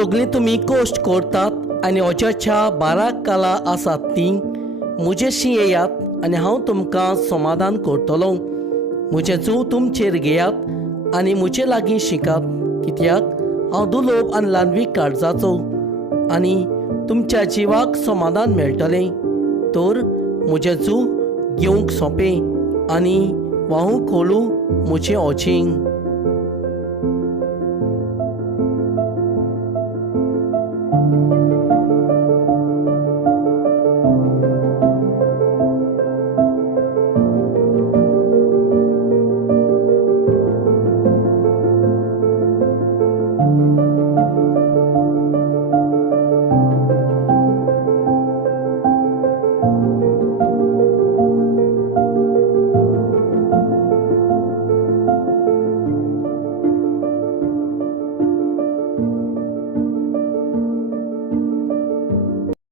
सगळीं तुमी कोश्ट करतात आनी ओजाच्या 12 काला आसात ती म्हजेशी येयात आनी हांव तुमकां समाधान करतलो. म्हजें जीव तुमचेर घेयात आनी म्हजे लागीं शिकात, कित्याक हांव दुलोभ आनी ल्हानवी काळजाचो आनी तुमच्या जिवाक समाधान मेळटलें. तर म्हजें जीव घेवंक सोंपें आनी वाहूंक खोलू म्हजें ओजें.